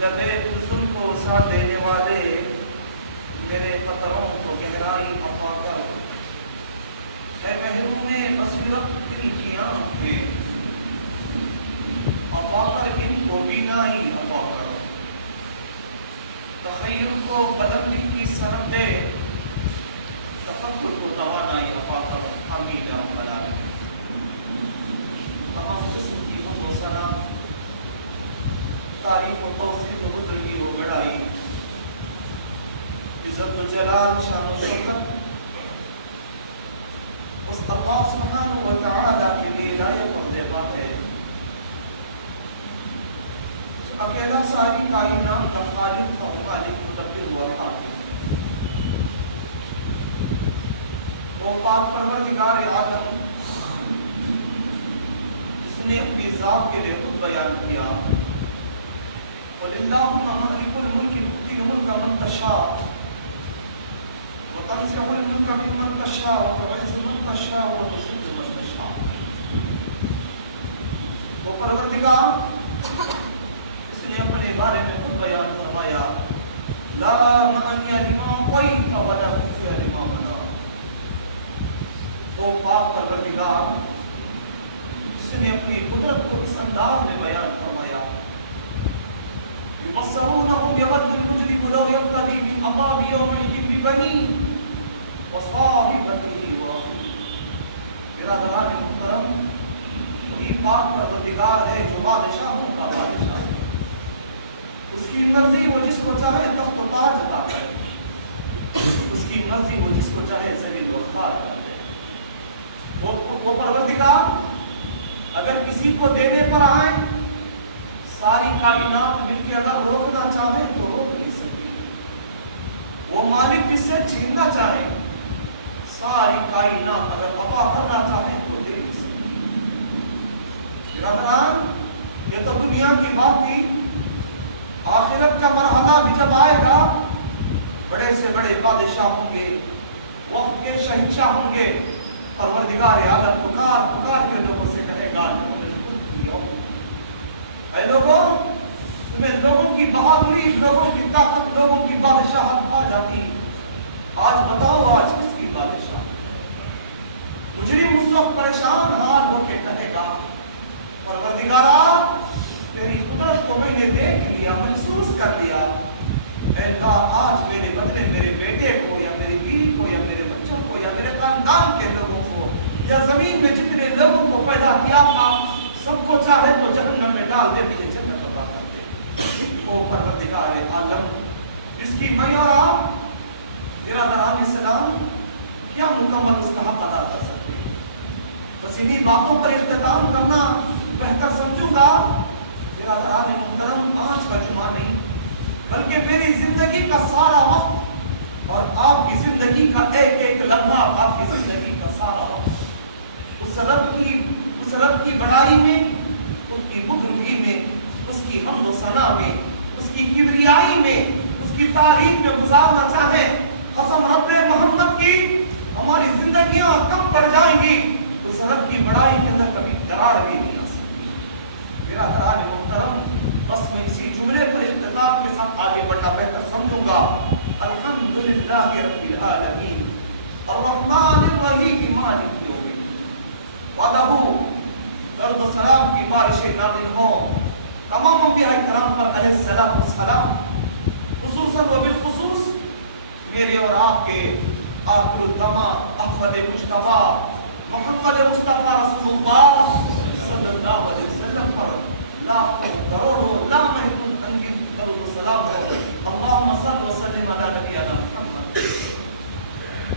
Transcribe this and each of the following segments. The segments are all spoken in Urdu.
جب میرے حضور کو ساتھ دینے والے میرے قطروں کو گہرائی عطا کر، اے محروم بصیرت دل کی آنکھیں عطا کر، ان کو بینائی عطا کر، تخیل کو بلندی کی سند دے، تفکر کو توانائی عطا کر، آمین یا رب العالمین۔ تمام قسم کی حمد و ثنا، تعریف و توصیف و بزرگی و بڑائی، عزت و جلال، شان و شوکت اس اللہ سبحانہ و تعالیٰ کے لیے لائق اور دیبا ہے جو اکیلا ساری کائنات کا خالق و خالق مدبر و حاکم، وہ پاک پروردگار عالم جس نے اپنی ذات کے لیے خود بیان کیا، قل اللہم مالک الملک تؤتی الملک من تشاء وتنزع الملک ممن تشاء وتعز من تشاء وتذل من تشاء۔ وہ پروردگار اس نے اپنے بارے میں خود بیان فرمایا، لا معنی لما قیت ولا مفی لما منا۔ وہ پاک پروردگار اس نے اپنی قدرت کو اس انداز میں بیان فرمایا، يبصرونهم يود المجرم لو يفتدي من عذاب يومئذ ببنيه وصاحبته واخيه۔ برادران محترم، وہی پاک پروردگار ہے جو بادشاہوں کا بادشاہ ہے، اس کی مرضی وہ جس کو چاہے تخت و تاج عطا کرے، اس کی مرضی وہ جس کو چاہے ذلیل و خوار کر دے۔ وہ پروردگار اگر کسی کو دینے پر آئے، ساری کائنات مل کے اگر روکنا چاہے تو روک نہیں سکتی، وہ مالک جس سے چھیننا چاہے، ساری کائنات اگر عطا کرنا چاہے تو دے نہیں سکتی۔ برادران، یہ تو دنیا کی بات تھی، آخرت کا مرحلہ بھی جب آئے گا، بڑے سے بڑے بادشاہ ہوں گے، وقت کے شہنشاہ ہوں گے، پروردگار عالم پکار پکار کے لوگوں سے کہے گا، اے لوگوں، تمہیں لوگوں کی بہادری، لوگوں کی طاقت، لوگوں کی بادشاہت آ جاتی، آج بتاؤ آج کس کی بادشاہ؟ مجرم اس وقت پریشان حال ہو کے کہے گا، پروردگارا تیری قدرت کو میں نے دیکھ لیا، محسوس کر لیا، اے اللہ آج میرے بدلے میرے بیٹے کو یا میری بیوی کو یا میرے بچوں کو یا میرے خاندان کے لوگوں کو یا زمین میں جتنے لوگوں کو پیدا کیا تھا، سب کو چاہے تو جہنم میں ڈال دے، مجھے جنت عطا کر دے۔ وہ پروردگار عالم جس کی میں اور آپ برادران اسلام کیا مکمل اس کا حق ادا کر سکتے ہیں؟ بس انہی باتوں پر اختتام کرنا بہتر سمجھوں گا۔ برادران محترم، آج کا جمعہ نہیں بلکہ میری زندگی کا سارا وقت اور آپ کی زندگی کا ایک ایک لمحہ، آپ کی زندگی کا سارا وقت اس رب کی بڑائی میں، اس کی بزرگی میں، اس کی حمد و ثنا میں، اس کی کبریائی میں، اس کی تعریف میں گزارنا چاہے۔ قسم رب محمد کی، ہماری زندگیاں کم پڑ جائیں گی، اس رب کی بڑائی کے اندر کبھی دراڑ بھی نہیں آ سکتی۔ برادران محترم، بس میں اسی جملے پر اختتام کے ساتھ آگے بڑھنا بہتر سمجھوں گا۔ الحمدللہ رب العالمین الرحمن الرحیم مالک وعدہ درد و سلام کی بارشیں نازل ہوں تمام انبیاء کرام پر علیہ السلام والسلام، خصوصاً و بالخصوص میرے اور آپ کے آخر الزمان احمد مصطفیٰ محمد مصطفیٰ رسول اللہ صلی اللہ علیہ وسلم پر لاکھوں کروڑوں لامحدود انگیز درود و سلام ہو۔ اللہم صل وسلم علی نبینا محمد۔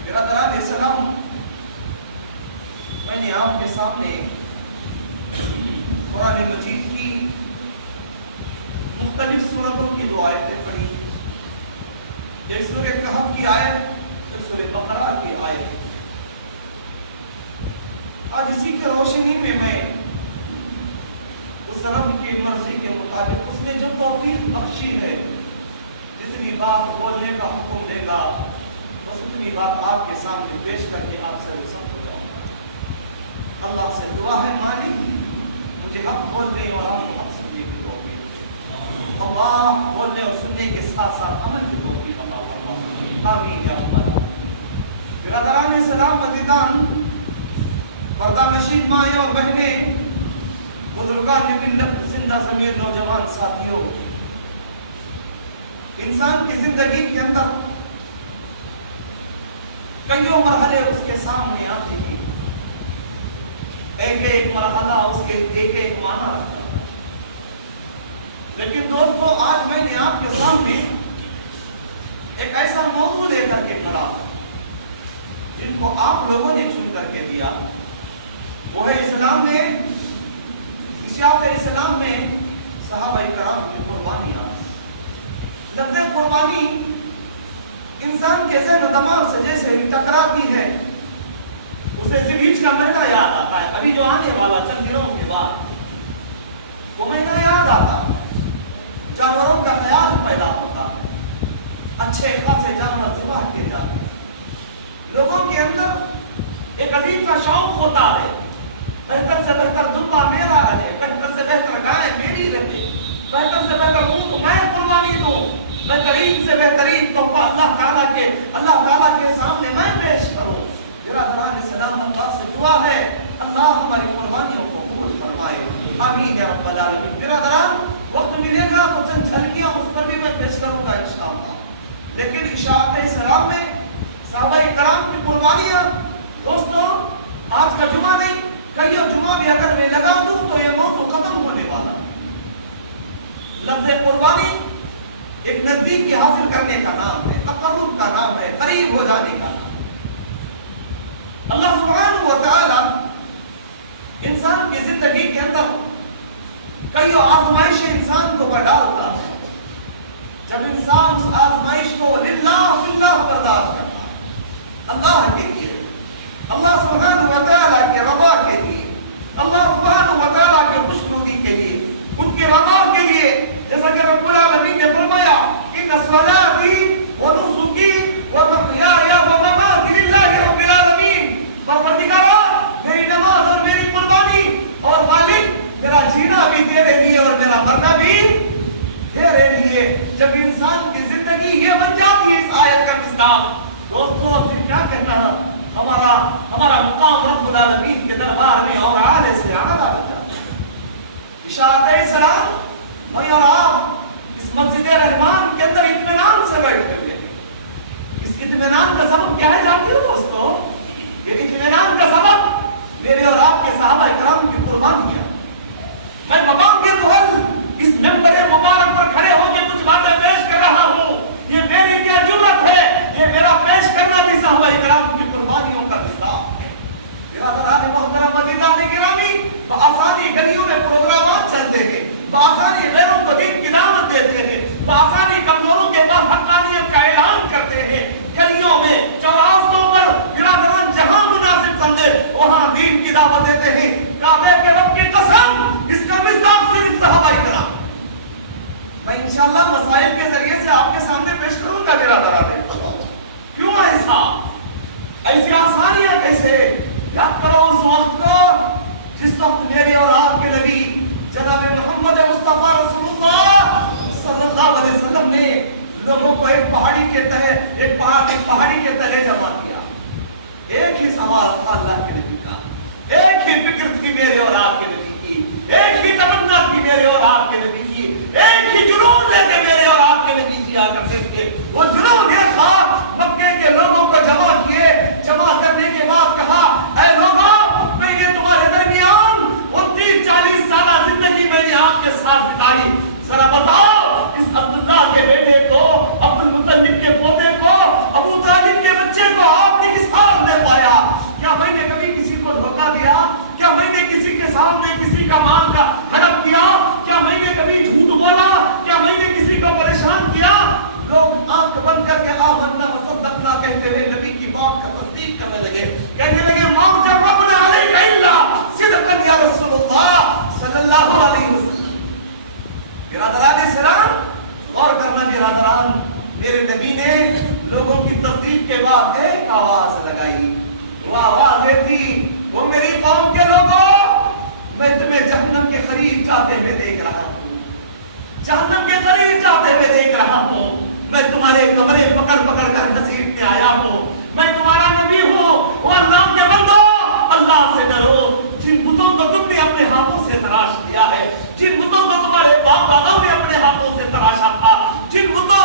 برادران اسلام، میں نے آپ کے سامنے قرآن مجید کی مختلف سورتوں کی دو آیتیں پڑھی، ایک سورہ کہف کی آیت، ایک سورہ بقرہ کی آیت۔ آج اسی کی روشنی میں اس رب کی مرضی کے مطابق اس نے جو توفیق بخشی ہے، جتنی بات بولنے کا حکم دے گا بس اتنی بات آپ کے سامنے پیش کر کے آپ سے رسم ہو جاؤں گا۔ اللہ سے دعا ہے، مالک مجھے حق بولنے اور آپ کو حق سننے کی توفیق۔ اللہ بولنے اور سننے کے ساتھ ساتھ عمل کی توفیق عطا فرما، آمین یا رب العالمین۔ برادران اسلام عزیزان، پردہ نشین مائیں اور بہنیں، بزرگان ملت، زندہ ضمیر نوجوان ساتھیوں، انسان کی زندگی کے اندر کئیوں مرحلے اس کے سامنے آتے ہیں، ایک ایک مرحلہ اس کے ایک ایک معنی رکھتا ہے۔ لیکن دوستو، آج میں نے آپ کے سامنے ایک ایسا موضوع لے کر کے کھڑا جن کو آپ لوگوں نے چن کر کے دیا، وہ ہے اسلام میں، سیاق اسلام میں صحابہ کرام کی قربانیاں۔ لفظ قربانی انسان کے ذہن و دماغ سے جیسے ہی ٹکراتی ہے، اسے زلیج کا مہینہ یاد آتا ہے۔ ابھی جو آنے والا چند دنوں کے بعد وہ مہینہ یاد آتا ہے، جانوروں کا خیال پیدا ہوتا ہے، اچھے خاصے جانور ذبح کیے جاتے ہیں، لوگوں کے اندر ایک عظیم کا شوق ہوتا ہے، بہتر سے بہتر دمبا میرا رہے، بہتر سے بہتر گائے میری رہے، بہتر سے بہتر اونٹ میں قربانی دوں، بہترین سے بہترین تحفہ اللہ تعالیٰ کے سامنے میں پیش کروں۔ برادران اسلام، اللہ سے دعا ہے اللہ ہماری قربانیوں کو قبول فرمائے، آمین یا رب العالمین۔ برادران، وقت ملے گا تو چند جھلکیاں اس پر بھی میں پیش کروں گا انشاءاللہ، لیکن اشاعت اسلام میں صحابہ کرام کی قربانیاں، دوستو آج کا جمعہ نہیں، کئیوں جمعہ بھی اگر میں لگا دوں تو یہ موضوع ختم ہونے والا۔ لفظ قربانی ایک نزدیکی حاصل کرنے کا نام ہے، تقرب کا نام ہے، قریب ہو جانے کا نام ہے۔ اللہ سبحانہ و تعالی انسان کی زندگی کے اندر کئیوں آزمائشیں انسان کو ڈالتا ہے، جب انسان اس آزمائش کو للہ باللہ برداشت کرتا ہے، اللہ کے لیے، اللہ سبحانہ و تعالی کے رضا کے لیے، اللہ سبحانہ و تعالی کے خوشنودی کے لیے، ان کی رضا کے لیے، جیسا کہ رب العالمین نے فرمایا ان صلاتی و نسکی و محیای و مماتی للہ رب العالمین، پروردگارا میری نماز اور میری قربانی اور مالک میرا جینا بھی تیرے لیے اور میرا مرنا بھی تیرے لیے۔ جب انسان کی زندگی یہ بن جاتی ہے اس آیت کا مصداق، دوستو پھر کیا کہنا ہے، ہمارا مقام رب العالمین کے دربار میں اور اعلی سے اعلیٰ بن جاتا ہے۔ اشاعت اسلام، میں اور آپ اس مسجد رحمان کے اندر اطمینان سے بیٹھے ہوئے ہیں۔ اس اطمینان کا سبب کیا ہے جانتے ہو دوستو؟ یہ اطمینان کا سبب میرے اور آپ کے صحابہ کرام کی قربانیاں۔ میں مقام کے محل اس ممبر مبارک پر کھڑے ہو کے کچھ باتیں پیش کر رہا ہوں، یہ میری کیا جرأت ہے، یہ میرا پیش کرنا بھی صحابہ کرام کی قربانیوں کا حصہ۔ برادران محترم عزیزان گرامی، بآسانی گلیوں میں پروگرامات چلتے ہیں، بآسانی غیروں کو دین کی دعوت دیتے ہیں، بآسانی کمزوروں کے پاس حقانیت کا اعلان کرتے ہیں، گلیوں میں چوراستوں پر برادران جہاں مناسب سمجھے وہاں دین کی دعوت دیتے ہیں۔ کعبے کے رب کی قسم، اس کا مصداق صرف صحابہ کرام۔ میں انشاءاللہ مسائل کے ذریعے سے آپ کے سامنے پیش کروں گا برادران۔ کیوں ایسا؟ ایسی آسانیاں کیسے؟ یاد کرو اس وقت کو جس وقت میرے اور آپ کے نبی جناب محمد مصطفیٰ رسول اللہ صلی اللہ علیہ وسلم نے لوگوں کو ایک پہاڑی کے تلے جمع کیا۔ ایک ہی سوال تھا اللہ کے نبی کا، ایک ہی فکر تھی میرے اور آپ کے نبی کی، ایک ہی تمنا تھی میرے اور آپ کے نبی کی، ایک ہی جنون لے کے میرے اور آپ کے نبی جی آ کرتے تھے۔ وہ جنون یہ تھا، مکے کے لوگوں کو جمع کیے، جمع کرنے کے بعد کہا اے لوگوں، میں نے تمہارے درمیان 39-40 سالہ زندگی میں نے آپ کے ساتھ بتائی، ذرا بتاؤ اس عبداللہ کے بیٹے کو، عبد المطلب کے پوتے کو، ابو طالب کے بچے کو آپ نے کس حال میں پایا؟ کیا میں نے کبھی کسی کو دھوکہ دیا؟ کیا میں نے کسی کے سامنے کسی کا مال کا ہڑپ کیا؟ کیا میں نے کبھی جھوٹ بولا؟ کیا میں نے کسی کو پریشان کیا؟ لوگ آنکھ بند کر کے آمنا وصدقنا کہتے ہوئے نبی کی بات کا تصدیق کرنے لگے، کہنے لگے ما جربنا علیک الا صدقا یا رسول اللہ صلی اللہ علیہ وسلم۔ برادران اسلام، اور کرنا برادران، میرے نبی نے لوگوں کی تصدیق کے بعد ایک آواز لگائی، وہ آواز یہ تھی، وہ میری قوم کے لوگوں، میں تمہیں جہنم کے قریب جاتے ہوئے دیکھ رہا ہوں، جہنم کے قریب میں تمہارے کمرے پکڑ پکڑ کر گھسیٹنے آیا ہوں، میں تمہارا نبی ہوں، وہ اللہ کے بندو اللہ سے ڈرو۔ جن بتوں کو تم نے اپنے ہاتھوں سے تراش کیا ہے، جن بتوں کو تمہارے باپ داداؤں نے اپنے ہاتھوں سے تراشا تھا، جن بتوں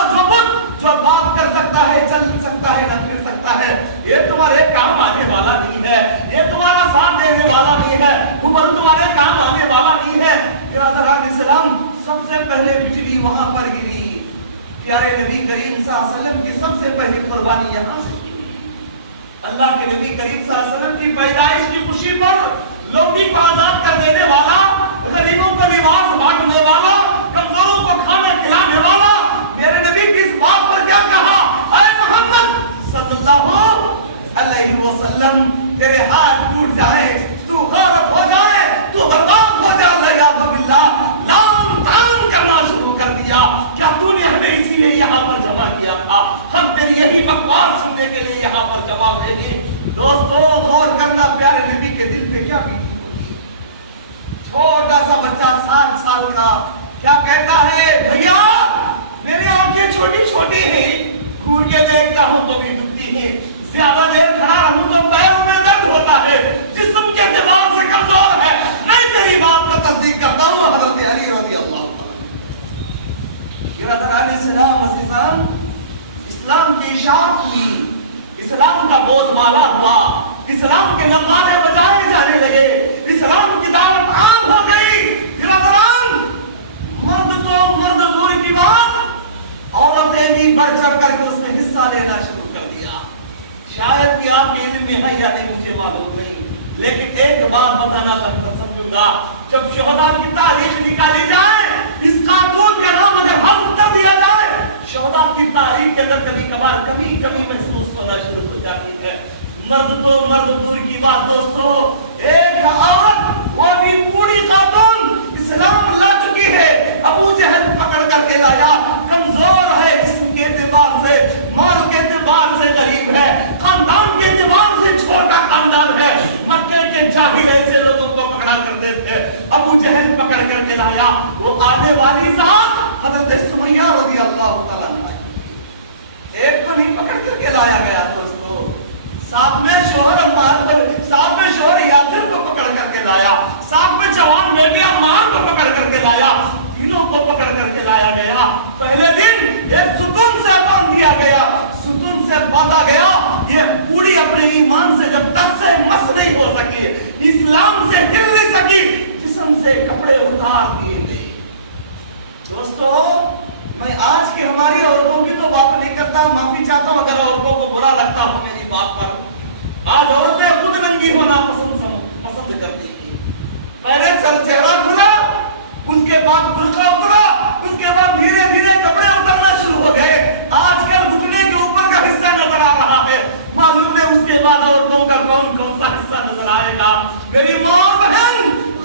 جو بات کر سکتا ہے، چل سکتا ہے، نہ پھر سکتا ہے، یہ تمہارے کام آنے والا نہیں ہے، یہ تمہارا ساتھ دینے والا نہیں ہے، اوپر تمہارے کام آنے والا نہیں ہے۔ برادران اسلام، سب سے پہلے بجلی وہاں پر گری، پیارے نبی کریم صلی اللہ علیہ وسلم کی سب سے پہلی قربانی یہاں سے کی۔ اللہ کے نبی کریم صلی اللہ علیہ وسلم کی پیدائش کی خوشی پر لوگوں کو آزاد کر دینے والا، غریبوں کو لباس بانٹنے والا، کمزوروں کو کھانا کھلانے والا، میرے نبی کی اس بات پر کیا کہا؟ اے محمد صلی اللہ علیہ وسلم، تیرے ہاتھ ٹوٹ جائے، تو غارت ہو جائے، تو برباد ہو جائے، والعیاذ باللہ، لام تان کرنا شروع کر دیا۔ کیا تو نے ہمیں اسی لیے یہاں پر جمع کیا تھا؟ ہم تیری یہی بکواس سننے کے لیے یہاں پر جمع ہوئے ہیں۔ دوستو، غور کرنا، پیارے نبی کے دل پہ کیا بیتی؟ چھوٹا سا بچہ 7 سال کا کیا کہتا ہے؟ بھیا میرے آنکھیں چھوٹی چھوٹی ہیں، کھول کے دیکھتا ہوں تو بھی دکھتی ہیں، زیادہ دیر کھڑا رہوں تو پیروں میں درد ہوتا ہے، جسم کے اعتبار سے کمزور ہے، میں تیری بات کا تصدیق کرتا ہوں۔ حضرت علی رضی اللہ عنہ، برادران اسلام عزیزان، اسلام کی اشاعت ہوئی، اسلام کا بول بالا ہوا، اسلام کے نغمے بجائے جانے لگے، اسلام کی دعوت عام ہو گئی۔ برادران، مرد تو مرد دور کی بات، عورتیں بھی بڑھ چڑھ کر کے اس میں حصہ لینا شروع کر دیا۔ شاید کہ آپ کے علم میں ہے یا نہیں مجھے معلوم نہیں، لیکن ایک بات بتانا سمجھوں گا، جب شہداء کی تاریخ نکالی جائے، اس خاتون کا نام اگر حذف کر دیا جائے، شہداء کی تاریخ کے اندر کبھی کبھار کمی محسوس ہونا شروع ہو جاتی ہے۔ مرد تو مرد دور کی بات دوستو، ایک عورت، وہ بھی بوڑھی خاتون اسلام لا چکی ہے، ابو جہل پکڑ کر کے لایا، کمزور ہے، جسم کے اعتبار سے، مال کے اعتبار سے غریب ہے، خاندان کے اعتبار سے چھوٹا خاندان ہے، مکے کے جاہل ایسے لوگوں کو پکڑا کرتے تھے، ابو جہل پکڑ کر کے لایا۔ وہ آنے والی صاحب حضرت سمیہ رضی اللہ تعالیٰ عنہ، ایک کو نہیں پکڑ کر کے لایا گیا دوستو، ساتھ میں شوہر یاسر کو پکڑ کر کے لایا، ساتھ میں جوان بیٹی عمار کو پکڑ کر کے لایا، تینوں کو پکڑ کر کے لایا گیا۔ پہلے دن ایک ستون سے باندھ دیا گیا، ستون سے باندھا گیا، یہ بوڑھی اپنے ایمان سے جب تک سے مس نہیں ہو سکی، اسلام سے ہل نہیں سکی، جسم سے کپڑے اتار دیے گئے۔ دوستو، میں آج کی ہماری عورتوں کی تو بات نہیں کرتا، معافی چاہتا ہوں اگر عورتوں کو برا لگتا ہو میری بات پر۔ آج عورتیں خود ننگی ہونا پسند کرتی ہیں، پہلے چہرہ کھلا، اس کے بعد برقع اترا، اس کے بعد دھیرے دھیرے کپڑے اترنا شروع ہو گئے، آج کل گھٹنے کے اوپر کا حصہ نظر آ رہا ہے، معلوم نہیں اس کے بعد عورتوں کا کون سا حصہ نظر آئے گا۔ میری ماں اور بہن،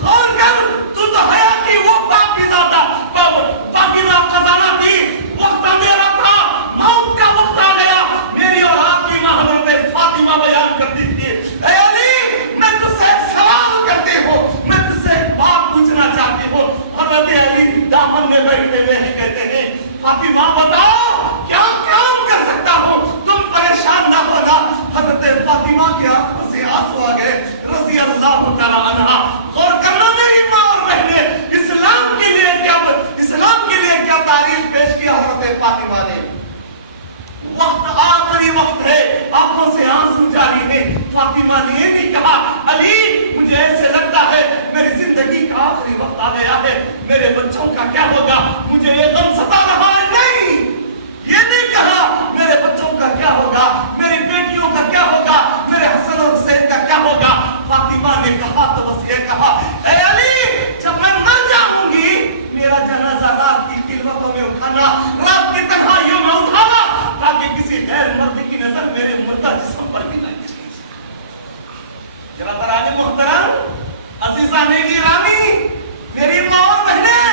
غور کر، تو حیا کی وہ پاکیزہ خزانہ تھی، وقت اندھیرا تھا، موت کا وقت آ گیا، میری اور آپ کی ماں حضرت فاطمہ بیان کرتی تھی، اے علی، میں تجھ سے سوال کرتی ہوں، میں تجھ سے ایک بات پوچھنا چاہتی ہوں۔ حضرت علی دامن میں بیٹھے ہوئے ہیں، کہتے ہیں فاطمہ بتاؤ کیا کام کر سکتا ہوں، تم پریشان نہ ہونا۔ حضرت فاطمہ کی آنکھوں سے آنسو آ گئے رضی اللہ تعالی عنہا۔ غور کرنا میری ماں اور بہنیں، اسلام کے لیے کیا تعریف پیش کی حضرت فاطمہ نے۔ وقت آخری وقت ہے، آنکھوں سے آنسو جاری ہے، فاطمہ نے یہ نہیں کہا علی مجھے ایسے لگتا ہے میری زندگی کا آخری وقت آ گیا ہے، میرے بچوں کا کیا ہوگا، مجھے یہ غم ستا رہا ہے، نہیں، یہ نہیں کہا میرے بچوں کا کیا ہوگا، میری بیٹیوں کا کیا ہوگا، میرے حسن اور حسین کا کیا ہوگا۔ فاطمہ نے کہا تو بس یہ کہا اے علی جب میں مر جاؤں گی میرا جنازہ رات کی خلوتوں میں اٹھانا، رات کی تنہائیوں میں اٹھانا، تاکہ کسی غیر مرد کی نظر میرے مردہ جسم پر بھی نہ گرے۔ برادران محترم، عزیزان گرامی، میری ماں اور بہنیں،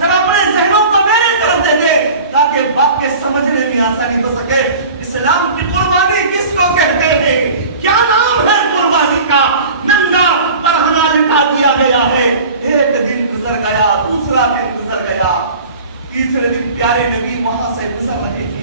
ذرا اپنے ذہنوں کو میرے طرف دے دے تاکہ باپ کے سمجھنے میں آسانی ہو سکے۔ اسلام کی قربانی کس کو کہتے ہیں؟ کیا نام ہے قربانی کا؟ ننگا برہنہ لٹا دیا گیا ہے، ایک دن گزر گیا، دوسرا دن گزر گیا، تیسرے دن پیارے نبی وہاں سے گزر رہے تھے،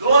2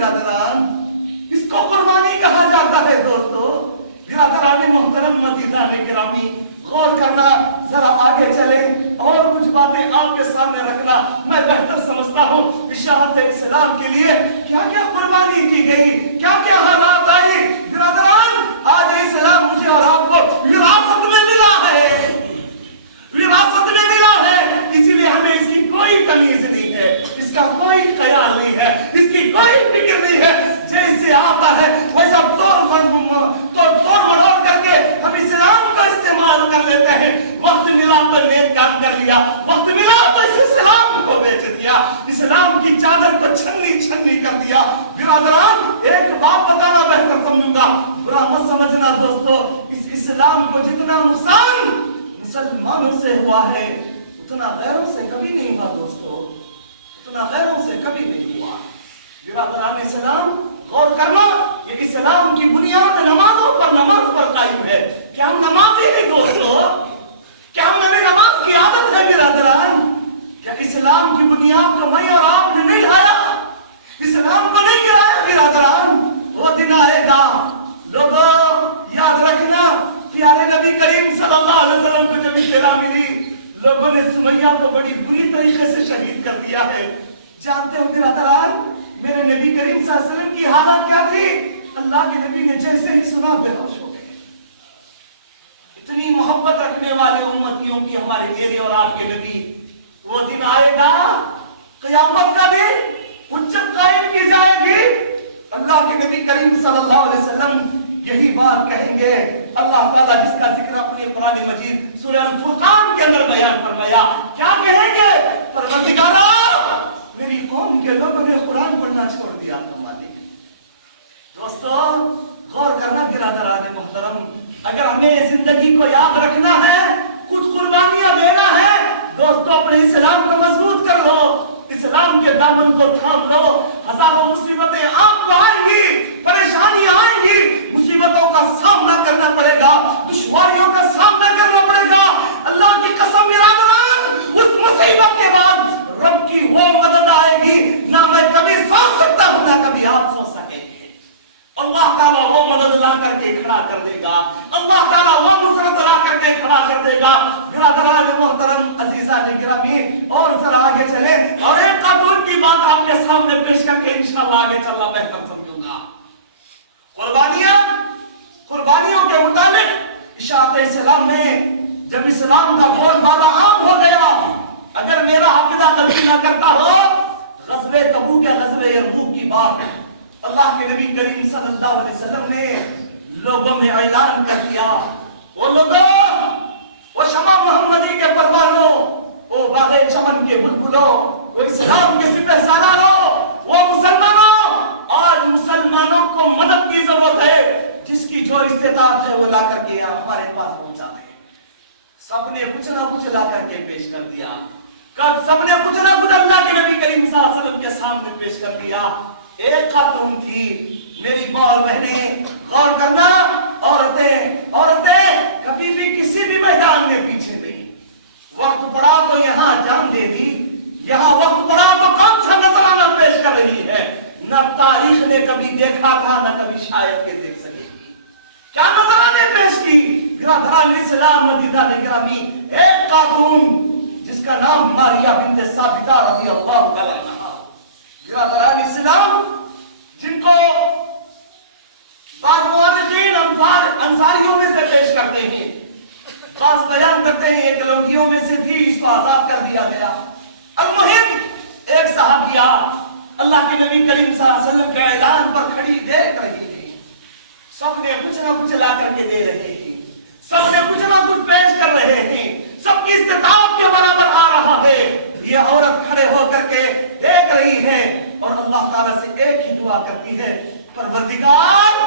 برادران، اس کو قربانی کہا جاتا ہے دوستو۔ برادران محترم مدینہ گرامی، غور کرنا، ذرا آگے چلیں اور کچھ باتیں آپ کے سامنے رکھنا۔ میں بہتر سمجھتا ہوں اشاعت اسلام کے لیے کیا کیا قربانی کی گئی، کیا کیا حالات آئی۔ برادران، آج اسلام مجھے اور آپ کو وراثت میں ملا ہے، وراثت میں ملا ہے، اسی لیے ہمیں اس کی کوئی تمیز نہیں ہے، اس کا کوئی خیال نہیں ہے، اس کی کوئی فکر نہیں ہے۔ جیسے آتا ہے ویسا توڑ مڑوڑ کر کے ہم اسلام کا استعمال کر لیتے ہیں۔ وقت ملا تو نیک کام کر لیا، وقت ملا تو اس اسلام کو بیچ دیا، اسلام کی چادر کو چھنی چھنی کر دیا۔ برادران، ایک بات بتانا بہتر سمجھوں گا، برا مت سمجھنا دوستو، اس اسلام کو جتنا نقصان مسلمانوں سے ہوا ہے اتنا غیروں سے کبھی نہیں ہوا دوستو، اتنا غیروں سے کبھی نہیں ہوا۔ برادران اسلام، غور کرنا، یہ اسلام کی بنیاد نمازوں پر، نماز پر قائم ہے۔ کیا ہم نمازی ہیں دوستو؟ کیا ہمیں نماز کی عادت ہے برادران؟ کیا اسلام کی بنیاد کو میں اور آپ نے نہیں ڈھایا، اسلام کو نہیں گرایا برادران؟ وہ دن آئے گا لوگوں، یاد رکھنا، پیارے نبی کریم صلی اللہ علیہ وسلم کو جب اطلاع ملی، لوگوں نے سمیہ کو بڑی بری طریقے سے شہید کر دیا ہے۔ جانتے ہو برادران، میرے نبی کریم صلی اللہ علیہ وسلم کی حالت کیا تھی؟ اللہ کے نبی نے جیسے ہی سنا بے ہوش ہو گئے۔ اتنی محبت رکھنے والے امتیوں کی ہمارے میرے اور آپ کے نبی، وہ دن آئے گا، قیامت کا دن، حجت قائم کی جائے گی، اللہ کے نبی کریم صلی اللہ علیہ وسلم یہی بات کہیں گے۔ اللہ تعالیٰ جس کا ذکر اپنی قرآن مجید سورہ الفرقان کے اندر بیان فرمایا، کیا کہیں گے؟ پروردگارا، میری قوم کے لوگوں نے قرآن پڑھنا چھوڑ دیا تمہارے۔ دوستو، غور کرنا برادران محترم، اگر ہمیں زندگی کو یاد رکھنا ہے، کچھ قربانیاں دینا ہے، دوستو اپنے اسلام کو مضبوط کر لو، اسلام کے دامن کو تھام لو۔ ہزاروں مصیبتیں آپ کو آئیں گی، پریشانیاں آئیں گی، مصیبتوں کا سامنا کرنا پڑے گا، دشواریوں کا سامنا کرنا پڑے گا۔ اللہ کی قسم برادران، اس مصیبت کے بعد رب کی وہ مدد آئے گی نہ میں کبھی سوچ سکتا ہوں، نہ کبھی آپ سوچ سکیں گے۔ اللہ تعالیٰ وہ مدد لا کر کے کھڑا کر دے گا، اللہ تعالیٰ وہ نصرت لا کر کے کھڑا کر دے گا۔ برادران محترم، عزیزان گرامی، اور ذرا آگے چلیں اور ایک قانون کی بات آپ کے سامنے پیش کر کے انشاءاللہ آگے چلنا بہتر سمجھوں گا۔ قربانیوں کے متعلق اشاعت اسلام میں جب اسلام کا بول بالا عام ہو گیا، اگر میرا عقیدہ قبول نہ کرتا ہو، غزوہ تبوک یا غزوہ یرموک کی بات اللہ کے نبی کریم صلی اللہ علیہ وسلم نے لوگوں میں اعلان کر دیا، وہ لوگوں، وہ شمع محمدی کے پروانوں، وہ باغ چمن کے بلبلوں، وہ اسلام کے سپہ سالاروں، وہ مسلمانوں، آج مسلمانوں کو مدد کی ضرورت ہے، جس کی جو استطاعت ہے وہ لا کر کے ہمارے پاس پہنچا دے۔ سب نے کچھ نہ کچھ لا کر کے پیش کر دیا، سب نے کچھ نہ کچھ اللہ کے نبی کریم صلی اللہ علیہ وسلم کے سامنے پیش کر دیا۔ ایک خاتون تھی، میری ماں اور بہنیں، غور کرنا، عورتیں کبھی بھی کسی بھی میدان میں پیچھے نہیں، وقت پڑا تو یہاں جان دے دی، یہاں وقت پڑا تو کون سا نذرانہ پیش کر رہی ہے، نہ تاریخ نے کبھی دیکھا تھا، نہ کبھی شاید کے دیکھ سکے گی۔ کیا نذرانے پیش کی؟ برادران اسلام مدینہ گرامی، ایک خاتون جس کا نام ماریہ بنت ثابتہ رضی اللہ تعالی عنہا، برادران اسلام، جن کو بعض مورخین انصاریوں میں سے پیش کرتے ہیں، بعض بیان کرتے ہیں ایک لوگیوں میں سے تھی، اس کو آزاد کر دیا گیا۔ المہم، ایک صحابیہ اللہ کے نبی کریم صلی اللہ علیہ وسلم کے اعلان پر کھڑی دیکھ رہی تھی، سب نے کچھ نہ کچھ لا کر کے دے رہے ہیں، سب نے کچھ نہ کچھ پیش کر رہے ہیں، سب کی استطاعت کے برابر آ رہا ہے، یہ عورت کھڑے ہو کر کے دیکھ رہی ہے اور اللہ تعالیٰ سے ایک ہی دعا کرتی ہے، پروردگار،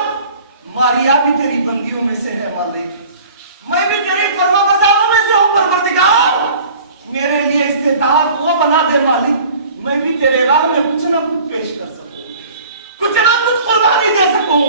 ماریا بھی تیری بندیوں میں سے ہے مالک، میں بھی تیری فرما برداروں میں سے ہوں پروردگار، میرے لیے استطاعت وہ بنا دے مالک، میں بھی تیرے راہ میں کچھ نہ کچھ پیش کر سکوں، کچھ نہ کچھ قربانی دے سکوں،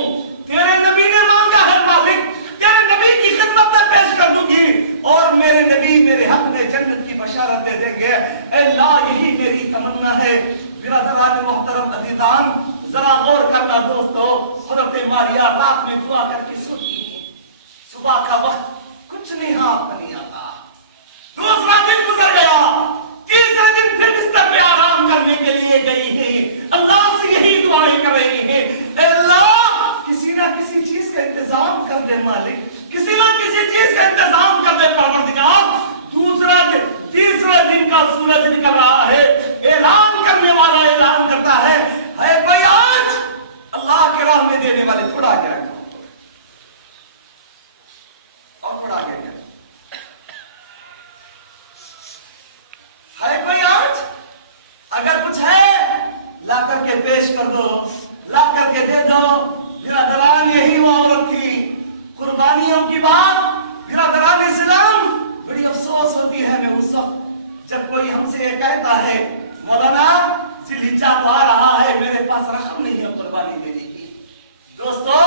تیرے نبی نے مانگا ہے مالک، تیرے نبی کی خدمت میں پیش کر دوں گی، اور میرے نبی میرے حق میں جنت کی بشارت دے دیں گے، اے اللہ یہی میری تمنا ہے۔ برادران محترم عزیزان، ذرا غور کرنا دوستو، حضرت ماریا رات میں دعا کر کے سوتی ہیں، صبح کا وقت کچھ نہیں ہاتھ میں نہیں آتا، دوسرا دن گزر گیا، تیسرے دن پھر بستر پہ آرام کرنے کے لیے گئی ہیں، اللہ سے یہی دعائیں کر رہی ہیں، اے اللہ کسی نہ کسی چیز کا انتظام کر دے مالک، کسی نہ کسی چیز کا انتظام کر دے پروردگار۔ دوسرا دن تیسرے دن کا سورج نکل رہا ہے، اعلان کرنے والا اعلان کرتا ہے، ہے بھائی آج اللہ کے راہ میں دینے والے تھوڑا آگے رکھو، اور تھوڑا آگے کیا ہے کوئی آج اگر کچھ ہے لا کر کے پیش کر دو، لا کر کے دے دو۔ برادران یہی وہ عورت تھی، قربانیوں کی بات برادران اسلام بڑی افسوس ہوتی ہے ہمیں اس وقت جب کوئی ہم سے یہ کہتا ہے مولانا ذوالحجہ تو آ رہا ہے، میرے پاس رقم نہیں ہے قربانی دینے کی۔ دوستو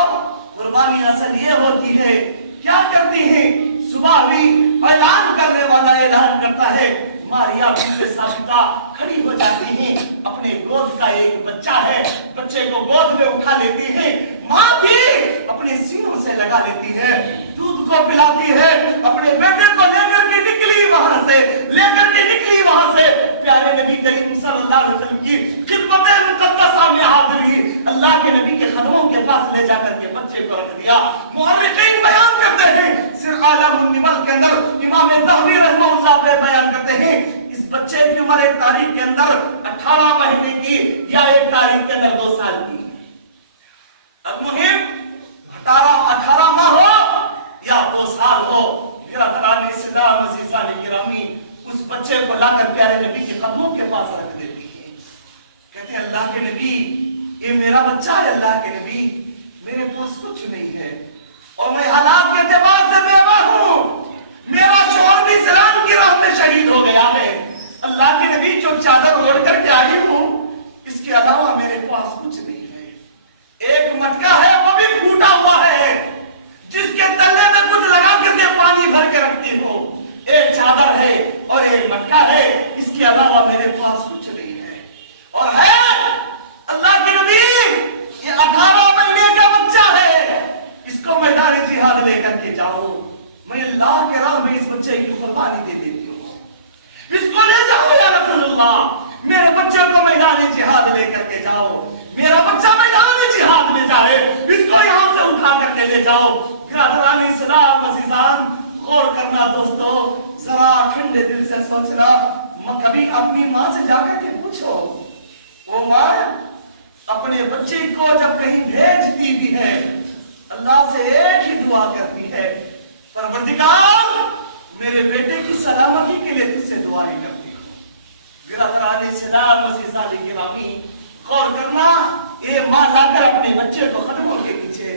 قربانی اصل یہ ہوتی ہے، کیا کرتی ہیں؟ صبح بھی اعلان کرنے والا اعلان کرتا ہے، ماریا بنت ثابتہ کھڑی ہو جاتی ہیں، اپنے گود کا ایک بچہ ہے، بچے کو گود میں اٹھا لیتی ہیں، ماں بھی اپنے سینوں سے لگا لیتی ہے، دودھ کو پلاتی ہے، اپنے بیٹے کو لے کر کے نکلی وہاں سے، پیارے نبی کریم صلی اللہ علیہ وسلم کی خدمت مقدسہ میں حاضری، اللہ کے نبی کے قدموں کے پاس لے جا کر کے بچے کو رکھ دیا۔ مورخین بیان کرتے ہیں، سر عالم النبل کے اندر امام ذہبی رحمہ اللہ پہ بیان کرتے ہیں، اس بچے کی عمر ایک تاریخ کے اندر 18 مہینے کی یا ایک تاریخ کے اندر 2 سال کی، اب مہم 18 ماہ ہو یا 2 سال ہو، برادران اسلام عزیزان گرامی اس بچے کو لا کر پیارے نبی کے قدموں کے پاس رکھ دیتی ہے، کہتے ہیں اللہ کے نبی یہ میرا بچہ ہے، اللہ کے نبی میرے پاس کچھ نہیں ہے اور میں حالات کے اعتبار سے بیوہ ہوں، میرا شوہر بھی اسلام کی راہ میں شہید ہو گیا ہے، اللہ کے نبی جو چادر اوڑھ کر کے آئی ہوں اس کے علاوہ میرے پاس کچھ نہیں ہے، ایک مٹکا ہے وہ بھی پھوٹا ہوا ہے جس کے تلے میں کچھ لگا کر کے پانی بھر کے رکھتی ہوں، ایک چادر ہے اور ایک مٹکا ہے، اس کے علاوہ میرے پاس کچھ نہیں ہے، اور ہے اللہ کے نبی یہ 18 مہینے کا بچہ ہے، اس کو میدان جہاد لے کر کے جاؤ، میں اللہ کے راہ میں اس بچے کی قربانی دے دیتی ہوں، اس کو لے جاؤ یا رسول اللہ، میرے بچے کو میدان جہاد لے کر کے جاؤ، میرا بچہ میدان جہاد میں جائے، اس کو یہاں سے اٹھا کر کے لے جاؤ۔ برادران اسلام عزیزان غور کرنا دوستو، ذرا ٹھنڈے دل سے سوچنا، کبھی اپنی ماں سے جا کر کے پوچھو، وہ ماں اپنے بچے کو جب کہیں بھیجتی بھی ہے اللہ سے ایک ہی دعا کرتی ہے، پروردگار میرے بیٹے کی سلامتی کے لیے تجھ سے دعائیں کرتی ہوں۔ برادران اسلام عزیزان گرامی غور کرنا، یہ ماں لا کر اپنے بچے کو قدموں کے پیچھے،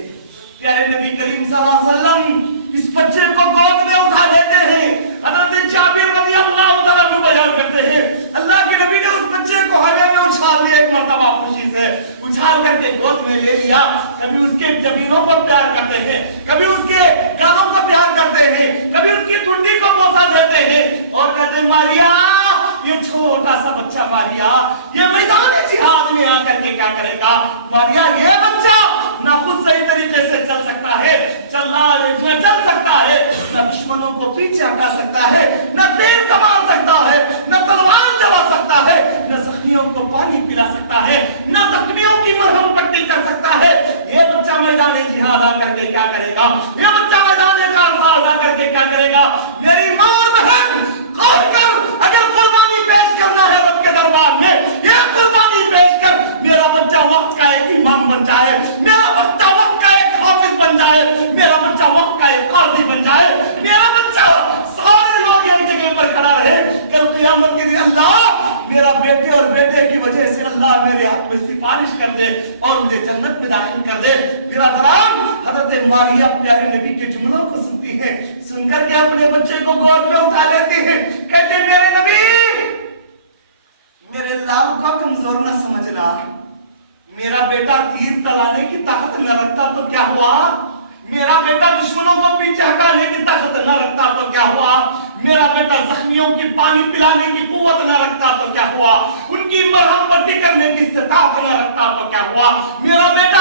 پیارے نبی کریم صلی اللہ علیہ وسلم اس بچے کو گود میں اٹھا لیتے ہیں، حضرت جابر رضی اللہ تعالیٰ عنہ بیان کرتے ہیں اللہ کے نبی نے اس بچے کو ہوا میں اچھال لیا، ایک مرتبہ خوشی سے اچھال کر کے گود میں لے لیا، کبھی اس کے جبینوں کو پیار کرتے ہیں، کبھی اس کے گالوں کو پیار کرتے ہیں، کبھی اس کی ٹھنڈی کو بوسہ دیتے ہیں اور کہتے ہیں ماریا یہ چھوٹا سا بچہ ماریا یہ میدان جہاد میں آ کر کے کیا کرے گا، ماریا یہ بچہ نہ خود صحیح طریقے سے چل سکتا ہے، چل سکتا ہے، نہ دشمنوں کو پیچھے ہٹا سکتا ہے، نہ تیر کمان سکتا ہے، نہ تلوار چلا سکتا ہے، نہ زخمیوں کو پانی پلا سکتا ہے، نہ زخمیوں کی مرہم پٹی کر سکتا ہے، یہ بچہ میدان جہاد آ کر کے کیا کرے گا، یہ بچہ میدان کارساز آ کر کے کیا کرے گا۔ میری ماں اور بہن غور کر، اگر قربانی پیش کرنا ہے رب کے دربار میں، یہ قربانی پیش کر، میرا بچہ وقت کا ایک امام بن جائے، میرا بچہ وقت کا ایک حافظ بن جائے، میرا بچہ وقت کا ایک قاضی بن جائے، میرا بچہ سارے لوگ ایک جگہ پر کھڑا رہے، کل قیامت کے دن اللہ میرا بیٹے اور بیٹے کی وجہ سے اللہ میرے حق میں سفارش کر دے اور مجھے جنت میں داخل کر دے۔ برادران حضرت ماریا پیارے نبی کے جملوں کو سنتی ہے، سن کر کے اپنے بچے کو گود میں اٹھا لیتے ہیں، کہتے ہیں میرے نبی میرے لال کا کمزور نہ سمجھنا، میرا بیٹا تیر چلانے کی طاقت نہ رکھتا تو کیا ہوا، میرا بیٹا دشمنوں کو پیچھے ہٹانے کی طاقت نہ رکھتا تو کیا ہوا، میرا بیٹا زخمیوں کی پانی پلانے کی قوت نہ رکھتا تو کیا ہوا، ان کی مرہم پٹی کرنے کی استطاعت نہ رکھتا تو کیا ہوا، میرا بیٹا